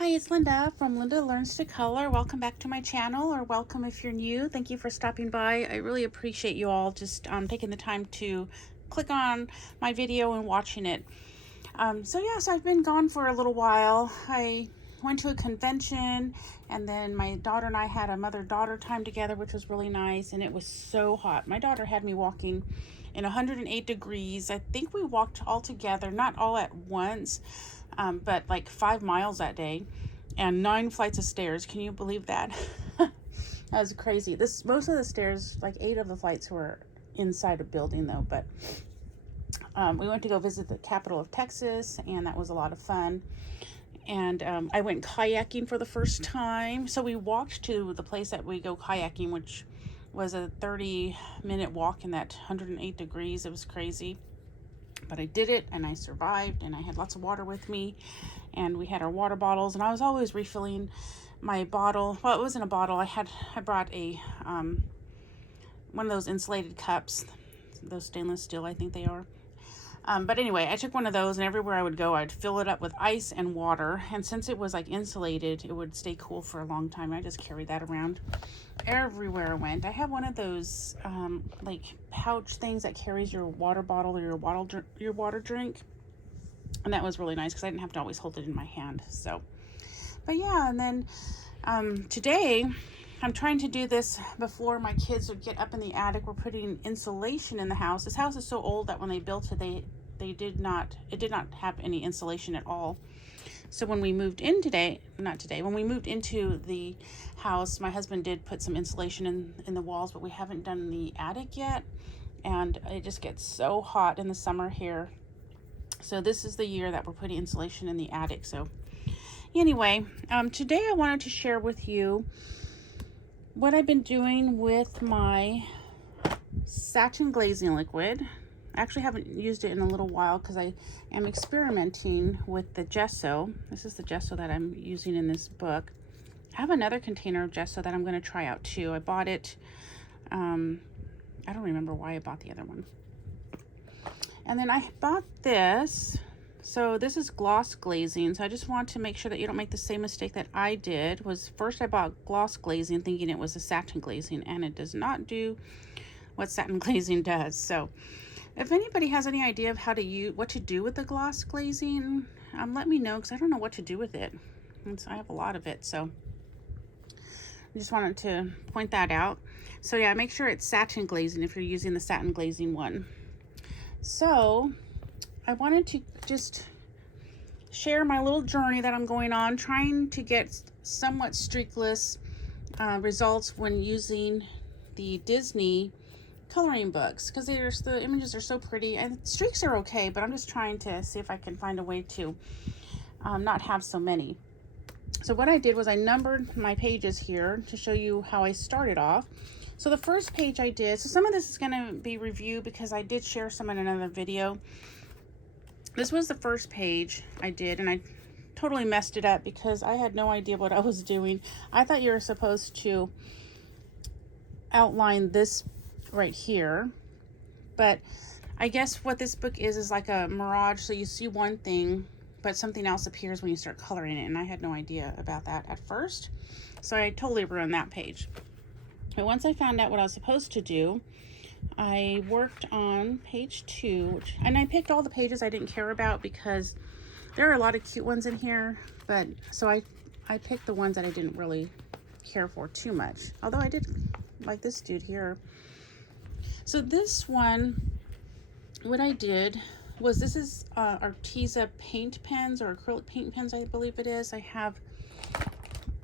Hi, it's Linda from Linda Learns to Color. Welcome back to my channel, or welcome if you're new. Thank you for stopping by. I really appreciate you all just taking the time to click on my video and watching it. So I've been gone for a little while. I went to a convention, and then my daughter and I had a mother-daughter time together, which was really nice, and it was so hot. My daughter had me walking in 108 degrees. I think we walked all together, not all at once, but like 5 miles that day, and 9 flights of stairs. Can you believe that? That was crazy. Most of the stairs, like 8 of the flights, were inside a building though, but we went to go visit the capital of Texas, and that was a lot of fun. And I went kayaking for the first time. So we walked to the place that we go kayaking, which was a 30-minute walk in that 108 degrees. It was crazy. But I did it, and I survived, and I had lots of water with me, and we had our water bottles, and I was always refilling my bottle. Well, it wasn't a bottle. I brought a one of those insulated cups, those stainless steel, I think they are. But anyway, I took one of those, and everywhere I would go, I'd fill it up with ice and water. And since it was like insulated, it would stay cool for a long time. I just carried that around everywhere I went. I have one of those like pouch things that carries your water bottle or your water drink. And that was really nice because I didn't have to always hold it in my hand. So, but yeah, and then today I'm trying to do this before my kids would get up in the attic. We're putting insulation in the house. This house is so old that when they built it, it did not have any insulation at all. So when we moved in when we moved into the house, my husband did put some insulation in the walls, but we haven't done the attic yet. And it just gets so hot in the summer here. So this is the year that we're putting insulation in the attic. So anyway, today I wanted to share with you what I've been doing with my satin glazing liquid. I actually haven't used it in a little while because I am experimenting with the gesso. This is the gesso that I'm using in this book. I have another container of gesso that I'm going to try out too. I bought it, I don't remember why I bought the other one. And then I bought this. So this is gloss glazing. So I just want to make sure that you don't make the same mistake that I did. Was first I bought gloss glazing thinking it was a satin glazing, and it does not do what satin glazing does. So if anybody has any idea of what to do with the gloss glazing, let me know, because I don't know what to do with it. I have a lot of it, so I just wanted to point that out. So yeah, make sure it's satin glazing if you're using the satin glazing one. So I wanted to just share my little journey that I'm going on, trying to get somewhat streakless results when using the Disney coloring books, because the images are so pretty, and streaks are okay, but I'm just trying to see if I can find a way to not have so many. So what I did was I numbered my pages here to show you how I started off. So the first page I did, so some of this is going to be review because I did share some in another video. This was the first page I did, and I totally messed it up because I had no idea what I was doing. I thought you were supposed to outline this right here, but I guess what this book is like a mirage. So you see one thing, but something else appears when you start coloring it, and I had no idea about that at first. So I totally ruined that page. But once I found out what I was supposed to do, I worked on page 2, and I picked all the pages I didn't care about because there are a lot of cute ones in here, but so I picked the ones that I didn't really care for too much, although I did like this dude here. So this one, what I did was, this is Arteza paint pens, or acrylic paint pens, I believe it is. I have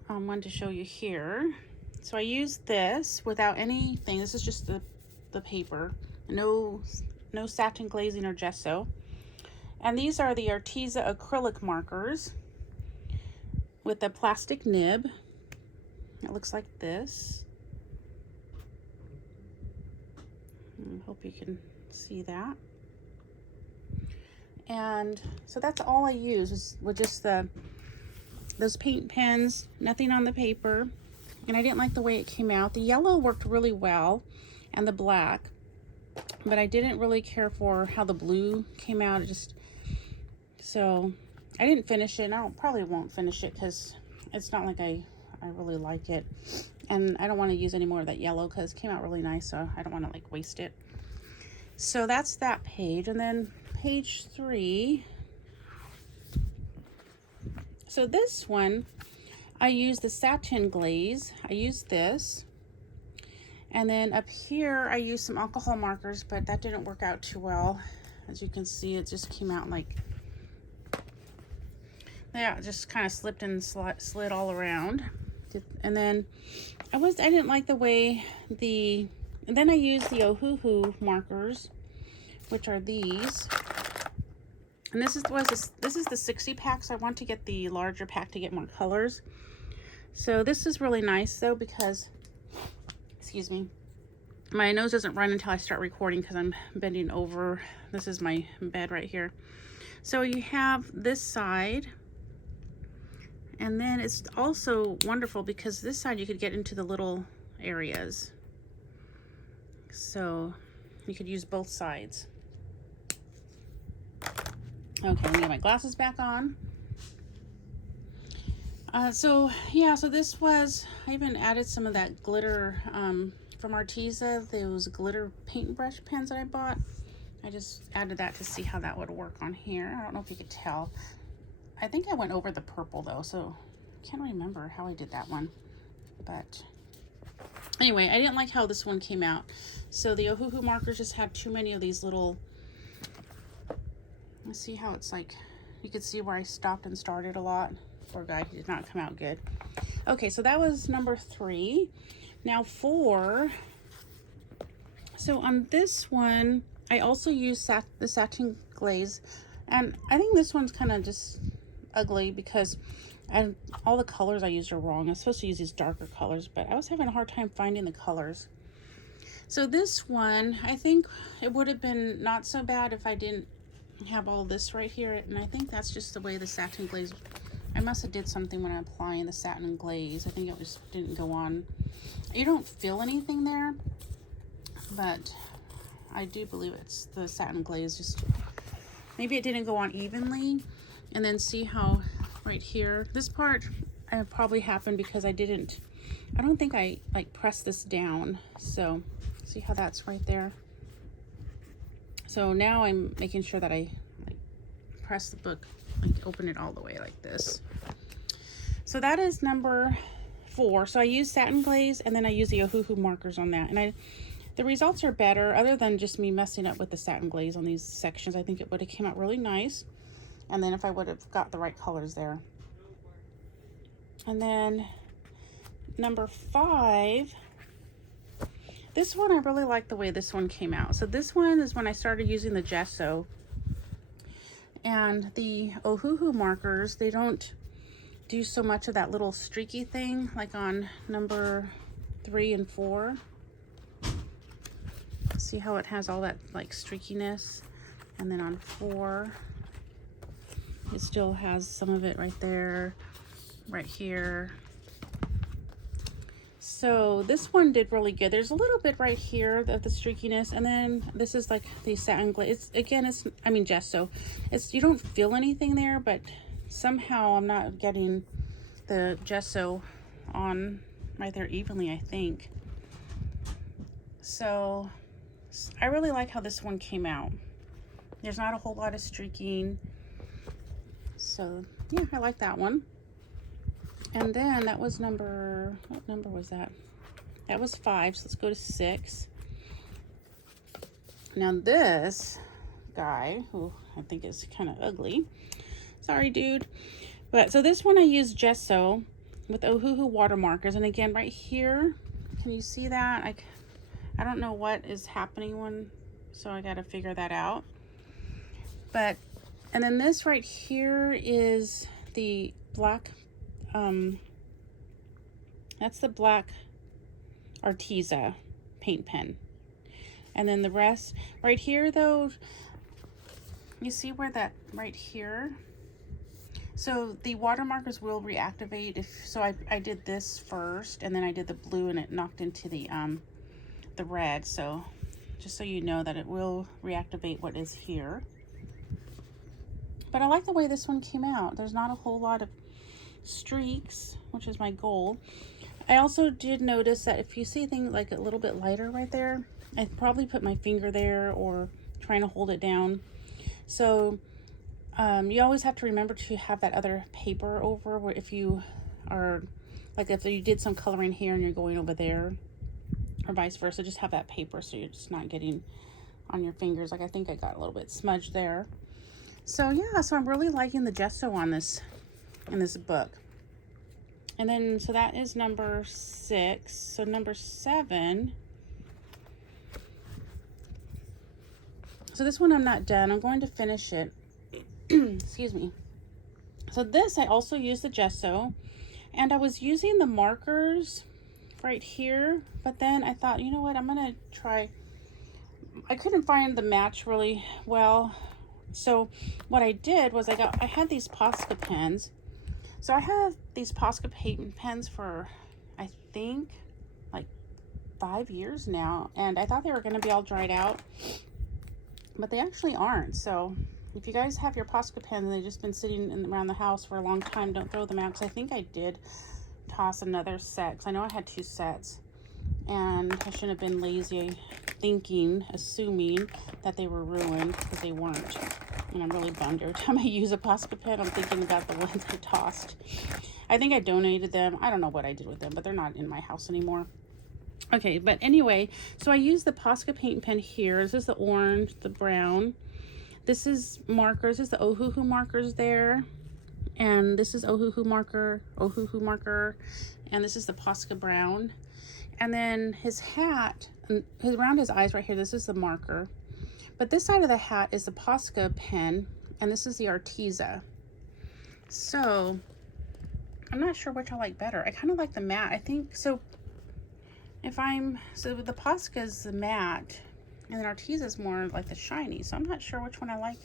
one to show you here. So I used this without anything. This is just the paper, no satin glazing or gesso. And these are the Arteza acrylic markers with a plastic nib. It looks like this. I hope you can see that. And so that's all I used was just those paint pens, nothing on the paper. And I didn't like the way it came out. The yellow worked really well, and the black, but I didn't really care for how the blue came out. So I didn't finish it, and I probably won't finish it because it's not like I really like it. And I don't want to use any more of that yellow because it came out really nice, so I don't want to like waste it. So that's that page. And then page 3. So this one, I use the Satin Glaze. I use this. And then up here, I used some alcohol markers, but that didn't work out too well. As you can see, it just came out like, yeah, it just kind of slipped and slid all around. And then I didn't like the way and then I used the Ohuhu markers, which are these. And this is the 60 pack, so I want to get the larger pack to get more colors. So this is really nice though, because, excuse me, my nose doesn't run until I start recording because I'm bending over. This is my bed right here. So you have this side, and then it's also wonderful because this side you could get into the little areas. So you could use both sides. Okay, let me get my glasses back on. So this was, I even added some of that glitter from Arteza, those glitter paintbrush pens that I bought. I just added that to see how that would work on here. I don't know if you could tell. I think I went over the purple though, so I can't remember how I did that one. But anyway, I didn't like how this one came out. So the Ohuhu markers just had too many of these little, let's see how it's like, you could see where I stopped and started a lot. Poor guy, he did not come out good. Okay, so that was number 3. Now 4. So on this one, I also used the Satin Glaze, and I think this one's kind of just ugly because all the colors I used are wrong. I was supposed to use these darker colors, but I was having a hard time finding the colors. So this one, I think it would have been not so bad if I didn't have all this right here, and I think that's just the way the Satin Glaze, I must have did something when I'm applying the Satin Glaze. I think it just didn't go on. You don't feel anything there, but I do believe it's the Satin Glaze, just maybe it didn't go on evenly. And then see how right here, this part probably happened because I don't think I like pressed this down. So see how that's right there. So now I'm making sure that I like press the book, like open it all the way like this. So that is number 4. So I use Satin Glaze, and then I use the Ohuhu markers on that, and the results are better. Other than just me messing up with the Satin Glaze on these sections, I think it would have came out really nice. And then if I would have got the right colors there. And then number 5, this one, I really like the way this one came out. So this one is when I started using the gesso. And the Ohuhu markers, they don't do so much of that little streaky thing like on number 3 and 4. See how it has all that like streakiness? And then on 4, it still has some of it right there, right here. So this one did really good. There's a little bit right here of the streakiness, and then this is like the Satin Glaze. I mean gesso. You don't feel anything there, but somehow I'm not getting the gesso on right there evenly, I think. So I really like how this one came out. There's not a whole lot of streaking. So yeah, I like that one. And then that was what number was that? That was 5, so let's go to 6. Now this guy, who I think is kind of ugly. Sorry, dude. But so this one I used gesso with Ohuhu water markers. And again, right here, can you see that? I don't know what is happening so I got to figure that out. But, and then this right here is the black, that's the black Arteza paint pen. And then the rest, right here though, you see where that, right here? So the water markers will reactivate so I did this first, and then I did the blue, and it knocked into the red. So just so you know that it will reactivate what is here. But I like the way this one came out. There's not a whole lot of streaks, which is my goal. I also did notice that if you see things like a little bit lighter right there, I probably put my finger there or trying to hold it down. So you always have to remember to have that other paper over, where if you are, like if you did some coloring here and you're going over there, or vice versa, just have that paper so you're just not getting on your fingers. Like I think I got a little bit smudged there. So yeah, so I'm really liking the gesso on this, in this book. And then, so that is number 6. So number 7. So this one I'm not done. I'm going to finish it. Excuse me. So this, I also used the gesso. And I was using the markers right here. But then I thought, you know what, I'm going to try. I couldn't find the match really well. So what I did was I had these Posca pens. So I have these Posca paint pens for, I think, like 5 years now. And I thought they were going to be all dried out, but they actually aren't. So if you guys have your Posca pens and they've just been sitting around the house for a long time, don't throw them out. Because I think I did toss another set. Because I know I had 2 sets. And I shouldn't have been lazy assuming that they were ruined, because they weren't. And I'm really bummed every time I use a Posca pen. I'm thinking about the ones I tossed. I think I donated them. I don't know what I did with them, but they're not in my house anymore. Okay, but anyway, so I used the Posca paint pen here. This is the orange, the brown. This is markers. This is the Ohuhu markers there. And this is Ohuhu marker, and this is the Posca brown. And then his hat, around his eyes right here, this is the marker. But this side of the hat is the Posca pen, and this is the Arteza. So I'm not sure which I like better. I kind of like the matte. I think so. So the Posca is the matte, and then Arteza is more like the shiny. So I'm not sure which one I like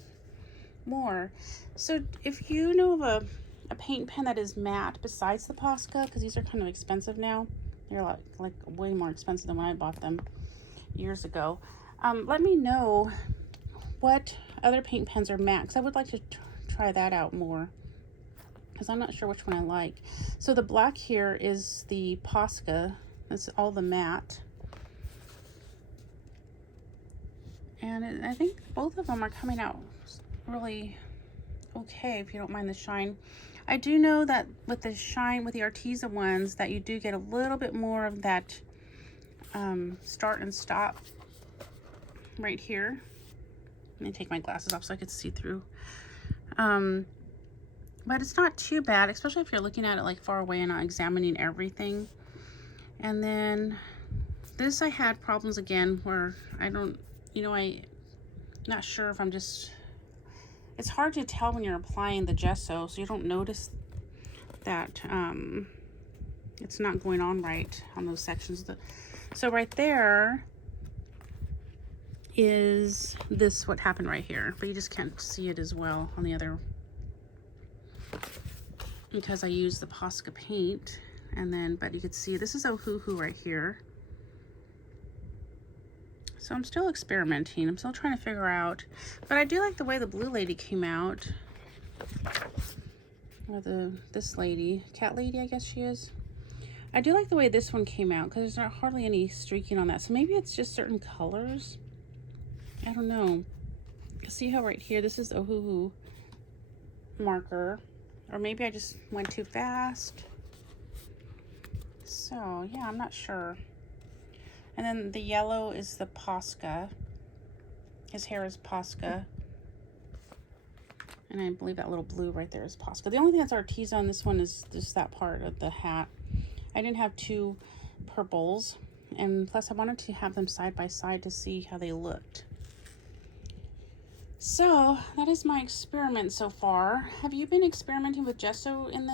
more. So if you know of a paint pen that is matte besides the Posca, because these are kind of expensive now. They're like way more expensive than when I bought them years ago. Let me know what other paint pens are matte, because I would like to try that out more, because I'm not sure which one I like. So the black here is the Posca. That's all the matte. And I think both of them are coming out really okay, if you don't mind the shine. I do know that with the shine, with the Arteza ones, that you do get a little bit more of that start and stop right here. Let me take my glasses off so I could see through. But it's not too bad, especially if you're looking at it like far away and not examining everything. And then this, I had problems again where I'm not sure if I'm just, it's hard to tell when you're applying the gesso, so you don't notice that it's not going on right on those sections. So right there is this, what happened right here, but you just can't see it as well on the other, because I used the Posca paint. And then, but you could see this is Ohuhu right here. So I'm still experimenting. I'm still trying to figure out, but I do like the way the blue lady came out, or this lady, cat lady, I guess she is. I do like the way this one came out, because there's not hardly any streaking on that. So maybe it's just certain colors. I don't know. See how right here, this is Ohuhu marker, or maybe I just went too fast. So yeah, I'm not sure. And then the yellow is the Posca. His hair is Posca. And I believe that little blue right there is Posca. The only thing that's Arteza on this one is just that part of the hat. I didn't have 2 purples. And plus I wanted to have them side by side to see how they looked. So that is my experiment so far. Have you been experimenting with gesso in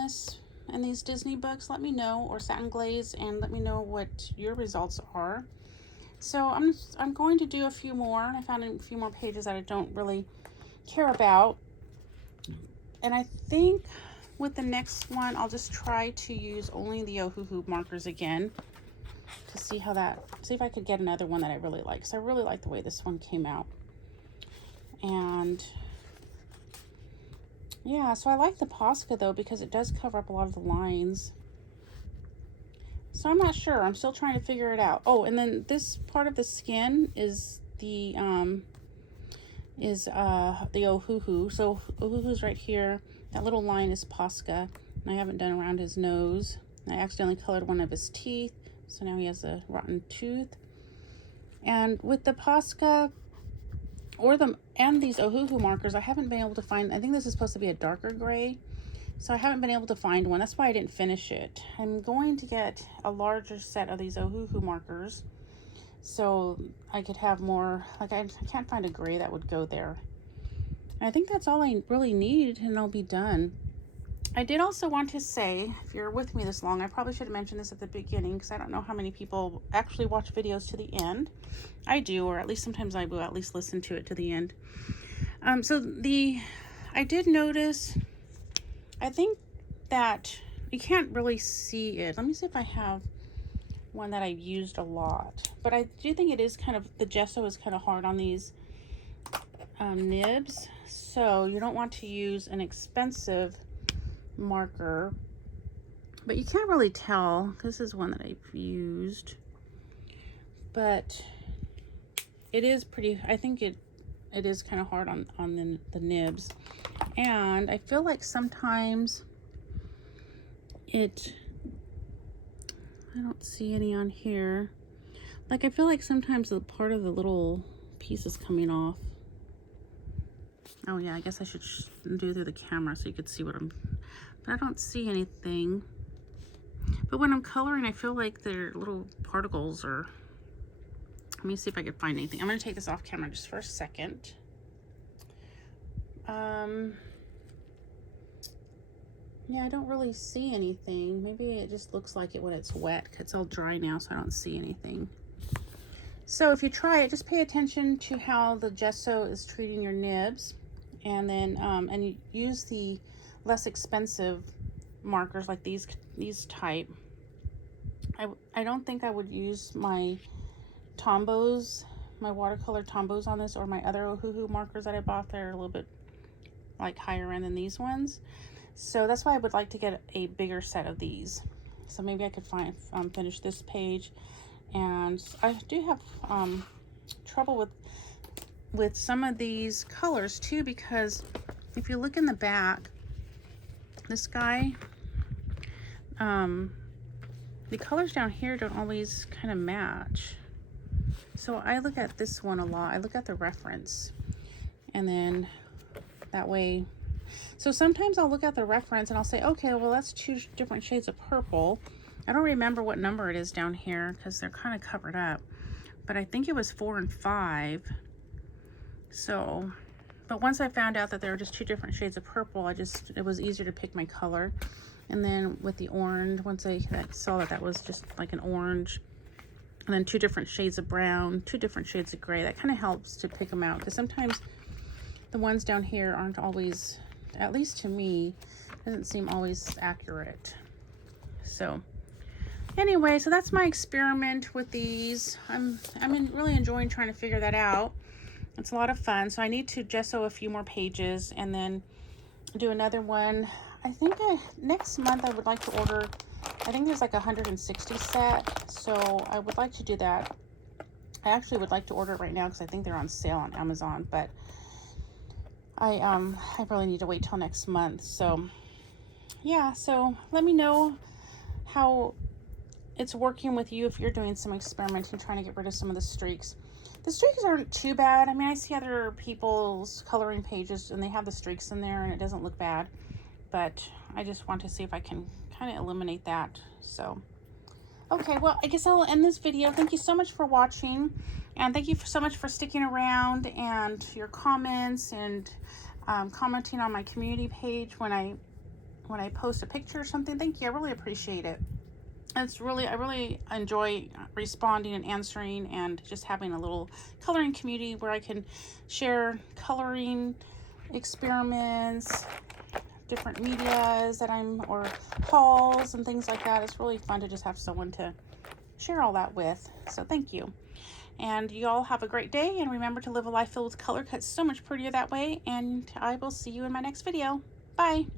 these Disney books? Let me know, or Satin Glaze, and let me know what your results are. So I'm going to do a few more. I found a few more pages that I don't really care about, and I think with the next one I'll just try to use only the Ohuhu markers again to see if I could get another one that I really like, because I really like the way this one came out. And Yeah, so I like the Posca though because it does cover up a lot of the lines. So I'm not sure. I'm still trying to figure it out. Oh, and then this part of the skin is the Ohuhu. So Ohuhu's right here. That little line is Posca. And I haven't done around his nose. I accidentally colored one of his teeth, so now he has a rotten tooth. And with the Posca and these Ohuhu markers, I haven't been able to find, I think this is supposed to be a darker gray, so I haven't been able to find one. That's why I didn't finish it. I'm going to get a larger set of these Ohuhu markers so I could have more, like I can't find a gray that would go there. And I think that's all I really need, and I'll be done. I did also want to say, if you're with me this long, I probably should have mentioned this at the beginning because I don't know how many people actually watch videos to the end. I do, or at least sometimes I will at least listen to it to the end. I did notice, I think that you can't really see it. Let me see if I have one that I've used a lot. But I do think it is kind of, the gesso is kind of hard on these nibs. So you don't want to use an expensive marker, but you can't really tell. This is one that I've used, but it is pretty, I think it is kind of hard on the nibs, and I feel like sometimes I don't see any on here. Like I feel like sometimes the part of the little piece is coming off. Oh yeah, I guess I should do it through the camera so you could see what but I don't see anything. But when I'm coloring, I feel like their little particles are, let me see if I can find anything. I'm gonna take this off camera just for a second. Yeah, I don't really see anything. Maybe it just looks like it when it's wet. It's all dry now, so I don't see anything. So if you try it, just pay attention to how the gesso is treating your nibs, and then and you use the less expensive markers like these type. I don't think I would use my Tombos, my watercolor Tombos on this, or my other Ohuhu markers that I bought. They're a little bit like higher end than these ones. So that's why I would like to get a bigger set of these. So maybe I could finish this page. And I do have trouble with some of these colors too, because if you look in the back, this guy, the colors down here don't always kind of match. So I look at this one a lot. I look at the reference, and then that way, so sometimes I'll look at the reference and I'll say, okay, well, that's 2 different shades of purple. I don't remember what number it is down here because they're kind of covered up, but I think it was 4 and 5. So, but once I found out that there were just 2 different shades of purple, it was easier to pick my color. And then with the orange, once I saw that was just like an orange, and then 2 different shades of brown, 2 different shades of gray, that kind of helps to pick them out, because sometimes the ones down here aren't always, at least to me, doesn't seem always accurate. So anyway, so that's my experiment with these. I'm really enjoying trying to figure that out. It's a lot of fun. So I need to gesso a few more pages and then do another one. I think next month I would like to order, I think there's like a 160 set, so I would like to do that. I actually would like to order it right now because I think they're on sale on Amazon, but I really need to wait till next month. So yeah, so let me know how it's working with you if you're doing some experimenting, trying to get rid of some of the streaks. The streaks aren't too bad. I mean, I see other people's coloring pages and they have the streaks in there and it doesn't look bad, but I just want to see if I can kind of eliminate that. So okay, well, I guess I'll end this video. Thank you so much for watching, and thank you so much for sticking around and your comments and commenting on my community page when I post a picture or something. Thank you. I really appreciate it. I really enjoy responding and answering and just having a little coloring community where I can share coloring experiments, different medias or hauls and things like that. It's really fun to just have someone to share all that with. So thank you. And you all have a great day, and remember to live a life filled with color, 'cause it's so much prettier that way. And I will see you in my next video. Bye.